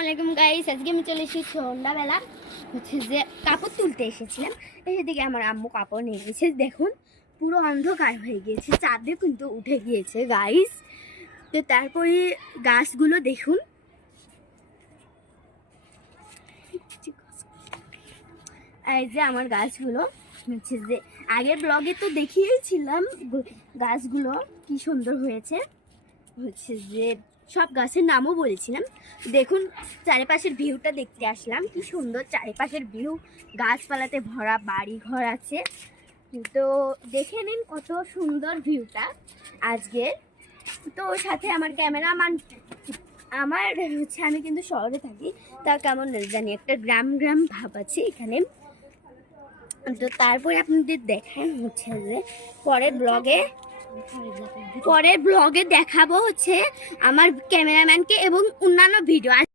আসসালামাইকুম গাইস, আজকে আমি চলে এসেছি সন্ধ্যাবেলা হচ্ছে যে কাপড় তুলতে এসেছিলাম। এদিকে আমার আম্মু কাপড় নিয়ে গেছে, দেখুন পুরো অন্ধকার হয়ে গিয়েছে, চাঁদে কিন্তু উঠে গিয়েছে গাইস। তো তারপরে গাছগুলো দেখুন, এই যে আমার গাছগুলো হচ্ছে যে আগের ব্লগে তো দেখিয়েছিলাম গাছগুলো কি সুন্দর হয়েছে, হচ্ছে যে সব গাছের নামও বলেছিলাম। দেখুন চারিপাশের ভিউটা দেখতে আসলাম, কি সুন্দর চারিপাশের ভিউ, গাছপালাতে ভরা বাড়ি ঘর আছে। তো দেখে নিন কত সুন্দর ভিউটা আজকে। তো সাথে আমার ক্যামেরাম্যান, আমার হচ্ছে আমি কিন্তু শহরে থাকি, তা কেমন জানি একটা গ্রাম গ্রাম ভাব আছে এখানে। তো তারপরে আপনাদের দেখান হচ্ছে যে পরের ব্লগে দেখাবো হচ্ছে আমার ক্যামেরাম্যানকে এবং অন্যান্য ভিডিও।